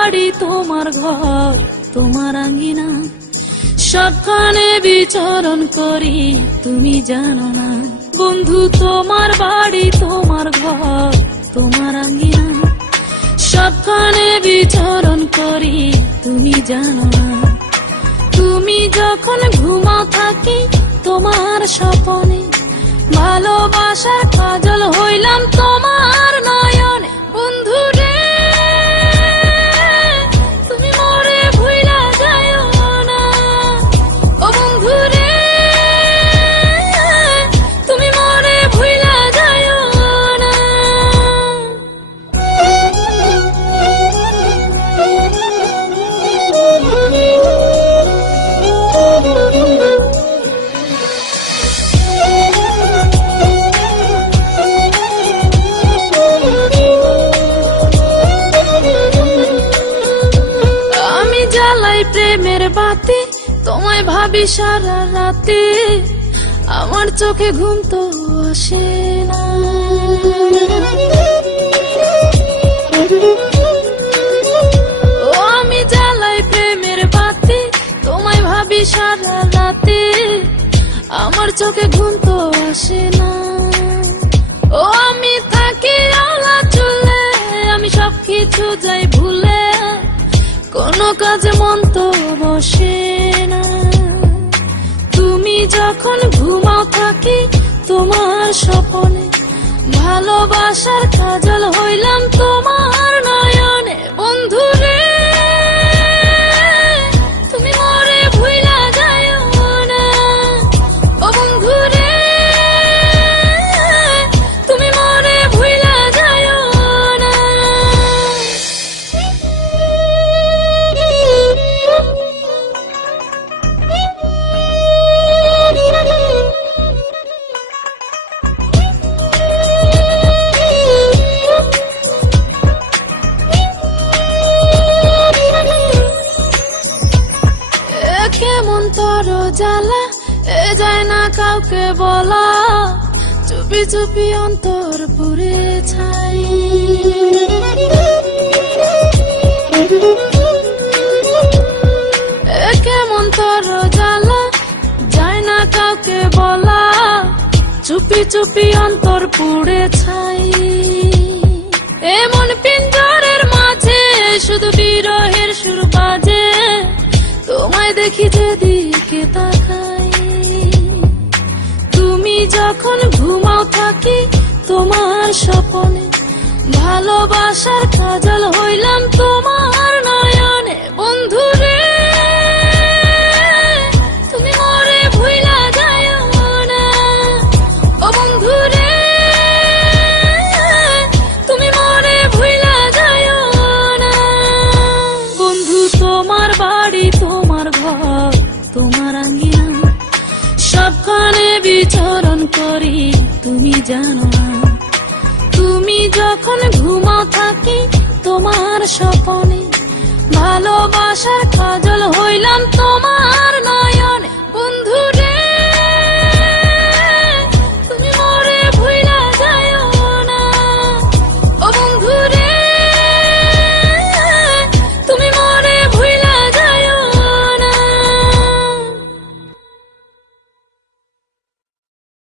বাড়ি তোমার ঘর তোমার আঙ্গিনা, সবখানে বিচরণ করি তুমি জানো না। বন্ধু তোমার বাড়ি তোমার ঘর তোমার আঙ্গিনা, সবখানে বিচরণ করি তুমি জানো না। তুমি যখন ঘুমাও থাকি তোমার স্বপনে, ভালোবাসার কাজল হইলাম তোমার নয়নে। বন্ধু রে তুমি মরে ভুইলা যাইও না, ও বন্ধু রে তুমি মরে ভুইলা যাইও না। প্রেমের বাতি তোমায় ভাবি সারা রাতে, আমার চোখে ঘুম তো আসে না। ও আমি জ্বালাই প্রেমের বাতি তোমায় ভাবি সারা রাতে, আমার চোখে ঘুম তো আসে না। ও আমি থাকি আলা চুলে, আমি সবকিছু যাই ভুলে, কোনো কাজে মন তো বসে না। তুমি যখন ঘুমাও থাকি তোমার স্বপনে, ভালোবাসার কাজল হইলাম তোমার নয়নে। বন্ধু রে তুমি মরে ভুইলা যাইও না, ও বন্ধু রে তুমি মরে ভুইলা যাইও না। কেমন তোর জ্বালা এ যায় না কাউকে বলা, চুপি চুপি অন্তর পুড়ে ছাই। কেমন তোর জ্বালা যায় না কাউকে বলা, চুপি চুপি অন্তর পুড়ে ছাই। এমন পিঞ্জরের মাঝে শুধু বিরহের সুর বাজে, তোমায় দেখি যেদিকে তাকাই। তুমি যখন ঘুমাও থাকি তোমার স্বপনে, ভালোবাসার কাজল হইলাম তোমার নয়নে। বন্ধু রে তুমি মরে ভুইলা যাইও না, ও বন্ধু রে তুমি মরে ভুইলা যাইও না। বন্ধু তোমার বাড়ি তোমার ঘর তোমার আঙ্গিনা, সবখানে বিচরণ করি তুমি জানো না। তুমি যখন ঘুমাও থাকি তোমার স্বপনে, ভালোবাসার কাজল হইলাম তোমার নয়।